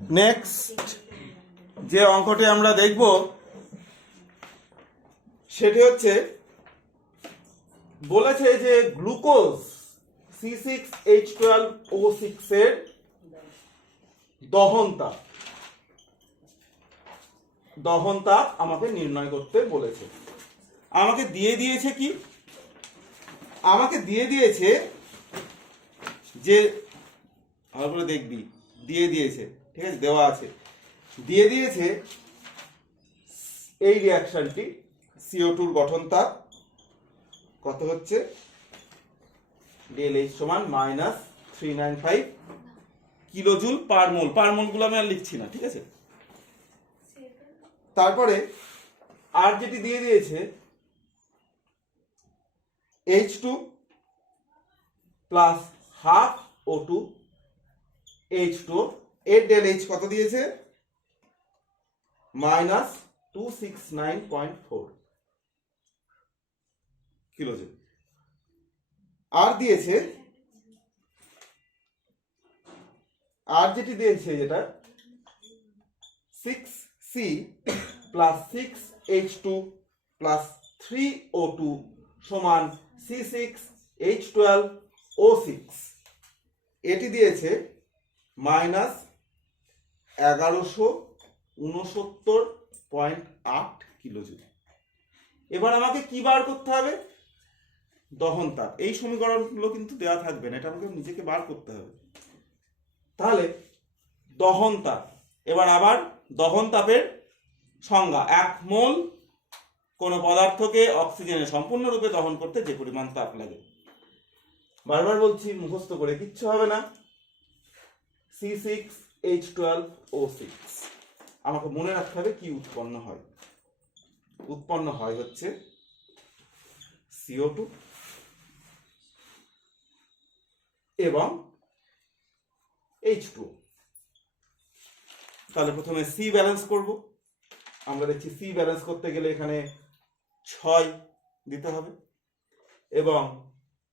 Next যে অঙ্কটি আমরা দেখব সেটি হচ্ছে বলেছে যে গ্লুকোজ C6H12O6 এর দহন তাপ আমাকে নির্ণয় করতে বলেছে। আমাকে দিয়ে দিয়েছে কি? আমাকে দিয়ে দিয়েছে যে ভালো করে দেখবি, দিয়ে দিয়েছে, ঠিক আছে, দেওয়া আছে, দিয়ে দিয়েছে এই রিঅ্যাকশনটি CO2 এর গঠন তাপ কত হচ্ছে, ΔH সমান -395 কিলোজুল পার মোল। পার মোল গুলো আমি আর লিখছি না, ঠিক আছে। তারপরে আর যেটি দিয়ে দিয়েছে H2 plus half O2 H2 এর ΔH কত দিয়েছে, -269.4 কিলোজুল। আর দিয়েছে, আর যেটি দিয়েছে যেটা 6C plus 6H2 plus 3O2 সমান C6H12O6, এটি দিয়েছে -1169.8 কিলোজুল। এবার আমাকে কি বার করতে হবে, দহন তাপ। এই সমীকরণগুলো কিন্তু দেওয়া থাকবে না, এটা আমাকে নিজেকে বার করতে হবে। তাহলে দহন তাপ, এবার আবার দহন তাপের সংজ্ঞা, 1 মোল কোন পদার্থকে অক্সিজেনে সম্পূর্ণরূপে দহন করতে যে পরিমাণ তাপ লাগে। বারবার বলছি, মুখস্থ করে কিচ্ছু হবে না। C6H12O6 আমাকে মনে রাখতে হবে কি উৎপন্ন হয়। উৎপন্ন হয় হচ্ছে CO2 এবং H2। তাহলে প্রথমে C ব্যালেন্স করব। আমরা দেখছি C ব্যালেন্স করতে গেলে এখানে 6 দিতে হবে এবং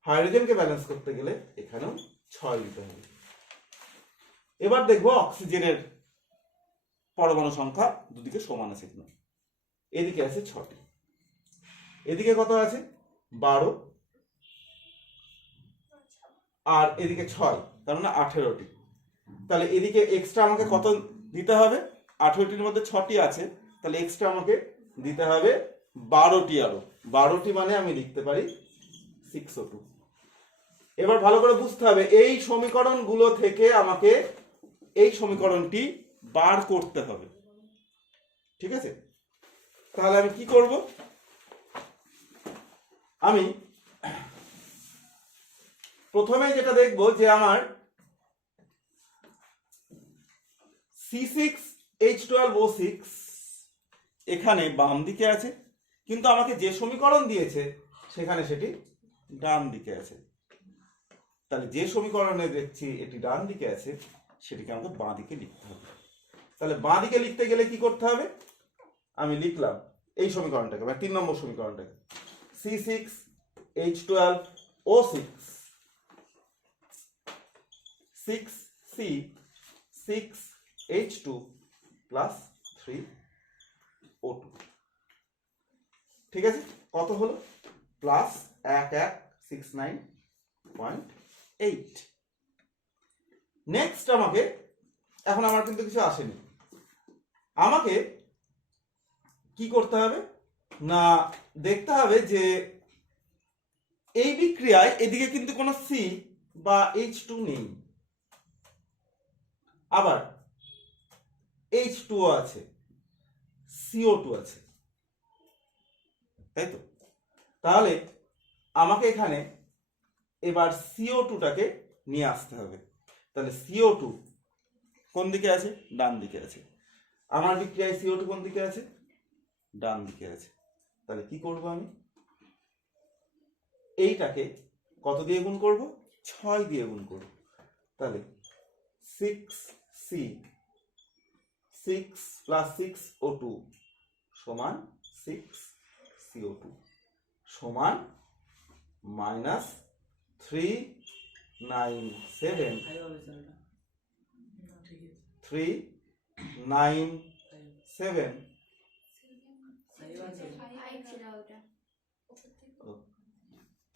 হাইড্রোজেনকে ব্যালেন্স করতে গেলে এখানেও 6 দিতে হবে। এবার দেখব অক্সিজেনের পরমাণু সংখ্যা দুদিকে সমান আছে কিনা। এদিকে আছে 6টি, এদিকে কত আছে 12, আর এদিকে 6, তার মানে 18টি। তাহলে এদিকে এক্সট্রা আমাকে কত দিতে হবে, 18টির মধ্যে 6টি আছে, তাহলে এক্সট্রা আমাকে দিতে হবে 12টি। আরো 12টি মানে আমি লিখতে পারি 6O2। এবার ভালো করে বুঝতে হবে, এই সমীকরণগুলো থেকে আমাকে এই সমীকরণটি বার করতে হবে, ঠিক আছে। তাহলে আমি কি করব, আমি প্রথমে যেটা দেখব যে আমার C6H12O6 এখানে বাম দিকে আছে, কিন্তু আমাকে যে সমীকরণ দিয়েছে সেখানে সেটি ডান দিকে আছে। তাহলে যে সমীকরণে দেখছি এটি ডান দিকে আছে সেটিকে আমাকে বাঁ দিকে লিখতে হবে। তাহলে বাঁ দিকে লিখতে গেলে কি করতে হবে, আমি লিখলাম এই সমীকরণটাকে, মানে 3 নম্বর সমীকরণটাকে, C6H12O6 6C 6H2 plus 3O2, ঠিক আছে। কত হলো, প্লাস 1169.8। নেক্সট আমাকে, এখন আমার কিন্তু কিছু আসেনি, আমাকে কি করতে হবে না, দেখতে হবে যে এই বিক্রিয়ায় এদিকে কিন্তু কোনো C বা H2 নেই, আবার H2O আছে, CO2 আছে, তাই তো। তাহলে আমাকে এখানে এবার CO2টাকে নিয়ে আসতে হবে। তাহলে CO2 কোন দিকে আছে, ডান দিকে আছে। আমার বিক্রিয়ায় CO2 কোন দিকে আছে, ডান দিকে আছে। তাহলে কি করব, আমি এইটাকে কত দিয়ে গুণ করব, 6 দিয়ে গুণ করব। তাহলে 6C 6 প্লাস 6O2 সমান 6CO2 সমান -397 3 9 7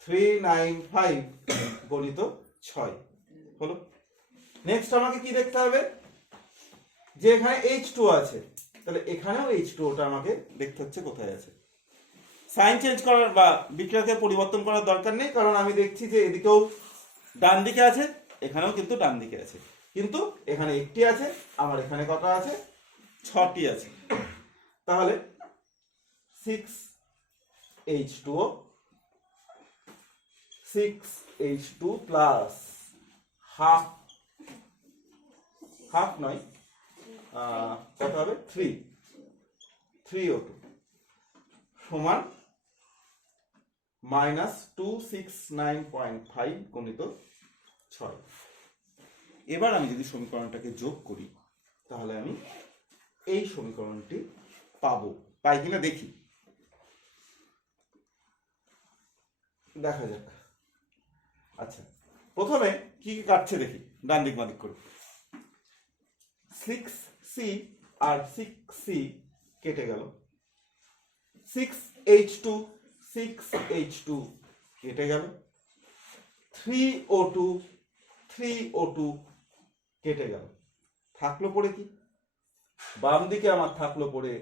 395 গণিত 6 হলো। নেক্সট আমাকে কি দেখতে হবে, যে এখানে H2 আছে, তাহলে এখানেও H2টা আমাকে দেখতে হচ্ছে কোথায় আছে। সাইন চেঞ্জ করার বা বিক্রিয়াকে পরিবর্তন করার দরকার নেই, কারণ আমি দেখছি যে এদিকেও ডান দিকে আছে, এখানেও কিন্তু ডান দিকে আছে, কিন্তু এখানে একটি আছে, আমার এখানে কটা আছে, 6টি আছে। তাহলে 6H2O 6H2 প্লাস হাফ নয়, কত হবে 3O2 সমান -269.5 গুণিত 6। এবার আমি যদি সমীকরণটাকে যোগ করি তাহলে আমি এই সমীকরণটি পাই কিনা দেখি, দেখা যাক। আচ্ছা, প্রথমে কি কি কাটছে দেখি, ডান দিক বাঁ দিক করে। 6C আর 6C কেটে গেল, 6H2 কেটে গেল, 3O2 কেটে গেল। থাকলো পড়ে কি, বাম দিকে আমার থাকলো পড়ে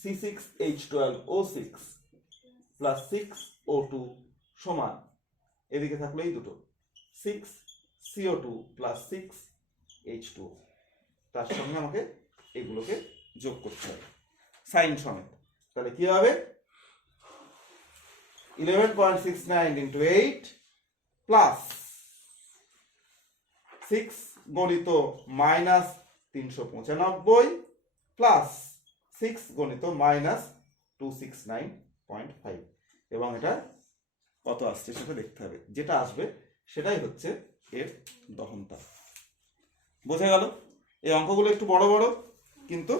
C6H12O6 প্লাস 6O2 সমান, এদিকে থাকলো এই দুটো 6CO2 প্লাস 6H2। তার সঙ্গে আমাকে এগুলোকে যোগ করতে হবে সাইন সমেত। তাহলে কি হবে, 11.69 into 8 প্লাস 6 গণিত -395 প্লাস 6 গণিত -269.5, এবং এটা কত আসছে সেটা দেখতে হবে, যেটা আসবে সেটাই হচ্ছে এর দহনতা। বোঝা গেল? এই অঙ্কগুলো একটু বড় বড়, কিন্তু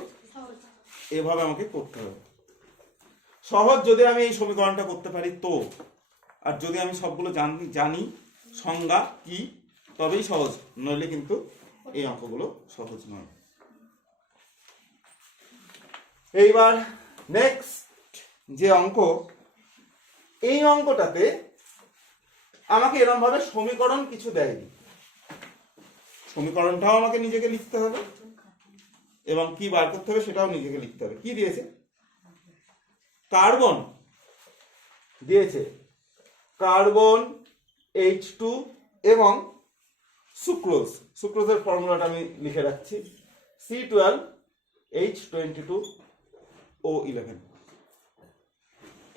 এভাবে আমাকে করতে হবে। সহজ যদি আমি এই সমীকরণটা করতে পারি তো, আর যদি আমি সবগুলো জানি সংজ্ঞা কি, তবেই সহজ, নইলে কিন্তু এই অঙ্কগুলো সহজ নয়। এইবার নেক্সট যে অঙ্ক, এই অঙ্কটাতে আমাকে এরকম ভাবে সমীকরণ কিছু দেয়নি, সমীকরণটাও আমাকে নিজেকে লিখতে হবে এবং কি বার করতে হবে সেটাও নিজেকে লিখতে হবে। কি দিয়েছে, কার্বন দিয়েছে, কার্বন H2 এবং সুক্রোজের ফর্মুলাটা আমি লিখে রাখছি, C12H22O11।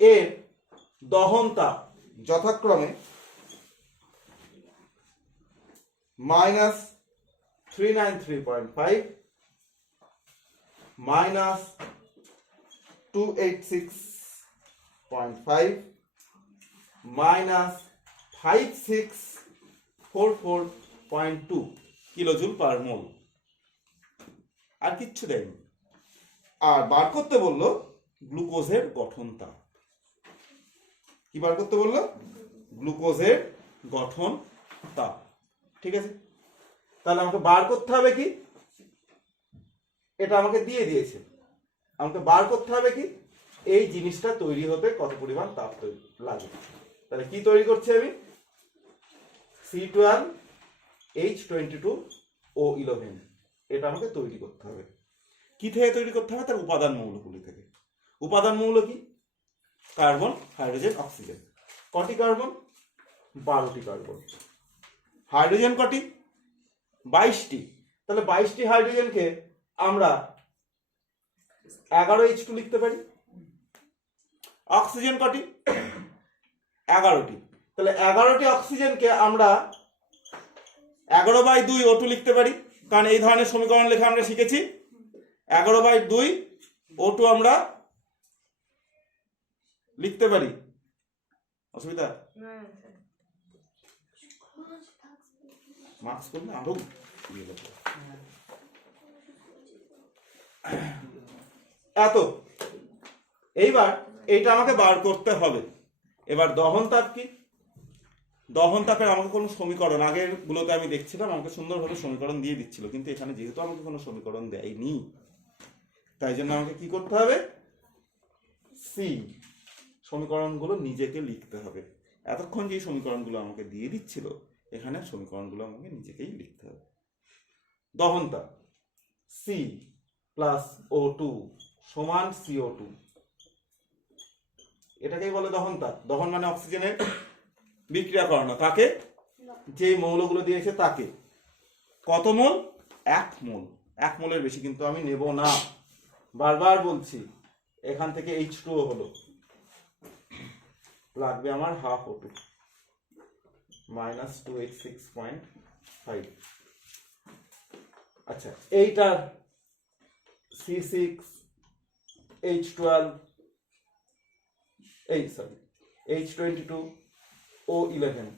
এর দহনতা যথাক্রমে -393.5 -286.5 -5644.2 কিলোজুল পার মোল। আর কিচ্ছু দেয়নি। আর বার করতে বললো গ্লুকোজের গঠন তাপ। কি বার করতে বললো, গ্লুকোজের গঠন তাপ। ঠিক আছে, তাহলে আমাকে বার করতে হবে কি, এটা আমাকে দিয়ে দিয়েছে, আমাকে বার করতে হবে কি, এই জিনিসটা তৈরি হতে কত পরিমাণ তাপ লাগে। তাহলে কি তৈরি করছি আমি, C12H22O11, এটা আমাকে তৈরি করতে হবে। কি থেকে তৈরি করতে হবে, তার উপাদান মৌলগুলি থেকে। উপাদান মৌল কি, কার্বন, হাইড্রোজেন, অক্সিজেন। কটি কার্বন, 12টি কার্বন। হাইড্রোজেন কটি, 22টি। তাহলে 22টি হাইড্রোজেনকে আমরা 11H2 লিখতে পারি। অক্সিজেন কটি, 11টি। তাহলে 11টি অক্সিজেনকে আমরা 11/2O2 লিখতে পারি, কারণ এই ধরনের সমীকরণ লেখা আমরা শিখেছি। 11/2O2 আমরা লিখতে পারি, অসুবিধা মার্কস করলে আরো এত। এইবার এইটা আমাকে বার করতে হবে। এবার দহন তাপ কি, দহন তাপের আমাকে কোনো সমীকরণ, আগের গুলোতে আমি দেখছিলাম আমাকে সুন্দরভাবে সমীকরণ দিয়ে দিচ্ছিল, কিন্তু এখানে যেহেতু আমাকে কোনো সমীকরণ দেয়নি, তাই জন্য আমাকে কি করতে হবে, সি সমীকরণগুলো নিজেকে লিখতে হবে। এতক্ষণ যে সমীকরণগুলো আমাকে দিয়ে দিচ্ছিল, এখানে সমীকরণগুলো আমাকে নিজেকেই লিখতে হবে। দহনতা সি প্লাস O2 সমান CO2, এটাকেই বলে দহনতা। দহন মানে অক্সিজেনের বিক্রিয়া করানো, তাকে যে মৌলগুলো দিয়েছে তাকে। কত মোল? 1 মোল। 1 মোলের বেশি কিন্তু আমি নেব না, বারবার বলছি। এখান থেকে H2O হলো, লাগবে আমার হাফ O2 মাইনাস 286.5। আচ্ছা, এইটার C6 H12 H22 O11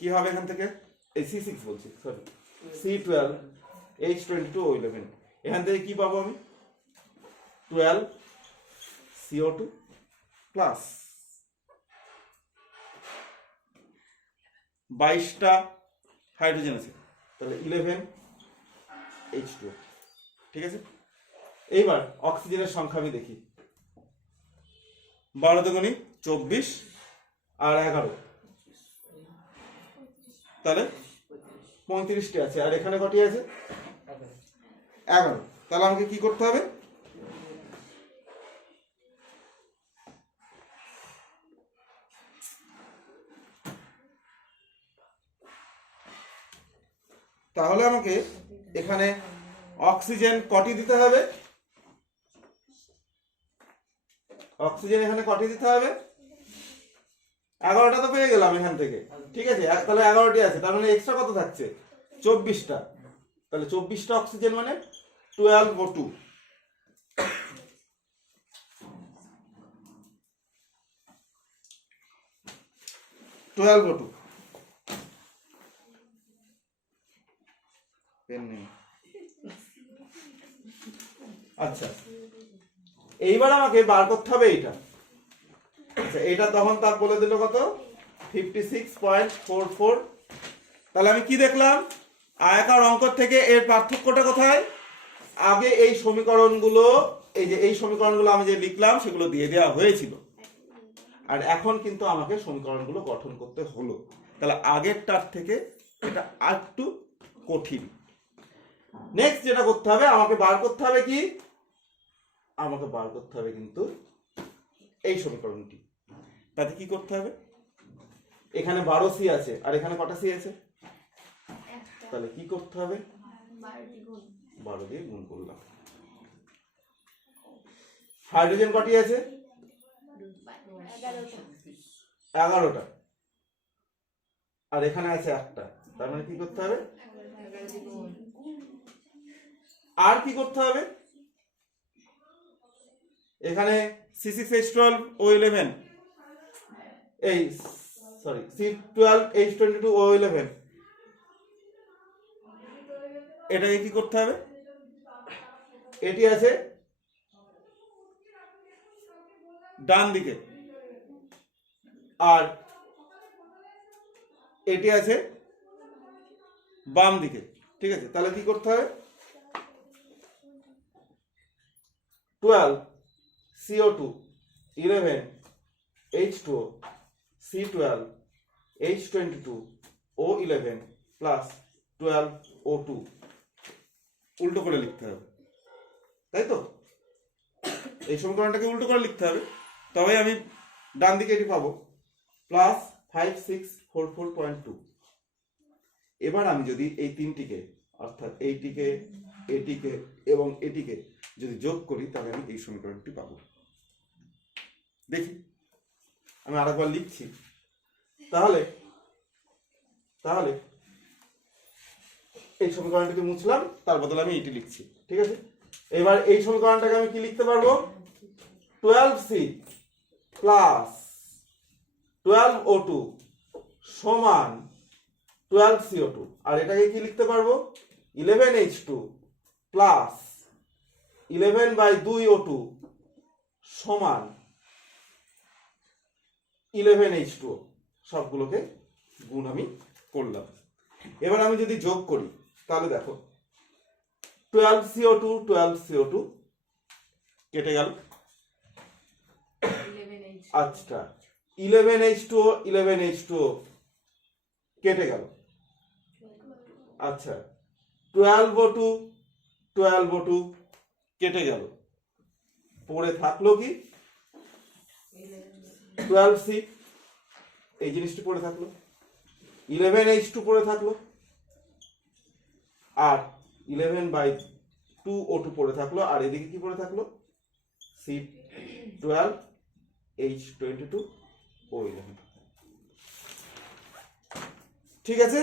কি হবে এখান থেকে? এই C6 বলছি, সরি, C12 H22 O11, এখান থেকে কি পাবো আমি? 12 CO2 প্লাস 22টা হাইড্রোজেন আছে, তাহলে 11 H2O। ঠিক আছে, এইবার অক্সিজেনের সংখ্যা আমি দেখি। 12 দুগুণী 24 আর 11, তাহলে 35টি আছে। আর এখানে কটি আছে? 11। তাহলে আমাকে কি করতে হবে? তাহলে আমাকে এখানে অক্সিজেন কটি দিতে হবে? অক্সিজেন এখানে কটি দিতে হবে? 11টা তো পেয়ে গেলাম এখান থেকে। ঠিক আছে, তাহলে 11টি আছে, তার মানে এক্সট্রা কত থাকছে? 24টা। তাহলে 24টা অক্সিজেন মানে 12O2। আচ্ছা, এইবার আমাকে বার করতে হবে এইটা। আচ্ছা, এইটা তখন তার বলে দিল কত? 56.44। তাহলে আমি কি দেখলাম? আয়তাকার অঙ্ক থেকে এর পার্থক্যটা কোথায়? আগে এই সমীকরণগুলো, এই সমীকরণগুলো আমি যে লিখলাম সেগুলো দিয়ে দেওয়া হয়েছিল, আর এখন কিন্তু আমাকে সমীকরণগুলো গঠন করতে হলো। তাহলে আগেরটার থেকে এটা আরেকটু কঠিন। নেক্সট যেটা করতে হবে, আমাকে বার করতে হবে কি? আমাকে বার করতে হবে কিন্তু এই সমীকরণটি। তাতে কি করতে হবে? এখানে 12C আছে, আর এখানে কটা সি আছে? তাহলে কি করতে হবে? 12 দিয়ে গুণ করলাম। হাইড্রোজেন কটি আছে? 11টা। আর এখানে আছে একটা, তার মানে কি করতে হবে? আর কি করতে হবে? এখানে C6H12 O11, এই সরি C12 H22 O11, এটাকে কি করতে হবে? এটি আছে ডান দিকে, আর এটি আছে বাম দিকে। ঠিক আছে, তাহলে কি করতে হবে? 12 CO2 11 H2O C12 H22 O11 plus 12 O2 উল্টো করে লিখতে হবে, তাই তো? এই সমীকরণটাকে উল্টো করে লিখতে হবে, তবে আমি ডান দিকে এটি পাবো, প্লাস 5644.2। এবার আমি যদি এই তিনটিকে, অর্থাৎ এইটিকে, এটিকে এবং এটিকে যদি যোগ করি, তাহলে আমি এই সমীকরণটি পাবো। দেখি, আমি আরেকবার লিখছি। তাহলে তাহলে এই সমীকরণটিকে মুছলাম, তার বদলে আমি এটি লিখছি। ঠিক আছে, এবার এই সমীকরণটাকে আমি কি লিখতে পারবো? 12C প্লাস 12O2 সমান 12CO2। আর এটাকে কি লিখতে পারবো? 11H2 প্লাস 11/2O2 সমান 11H2O। সবগুলোকে গুণ আমি করলাম। এবার আমি যদি যোগ করি, তাহলে দেখো 12CO2 12CO2 কেটে গেল। আচ্ছা 11H2O 11H2O কেটে গেল। আচ্ছা 12O2 12O2 কেটে গেল। পড়ে থাকলো কি 12C, এই জিনিসটি পড়ে থাকলো। 11H2 পড়ে থাকলো আর 11/2O2 পড়ে থাকলো। আর এদিকে কি পড়ে থাকলো C12H22O11। ঠিক আছে।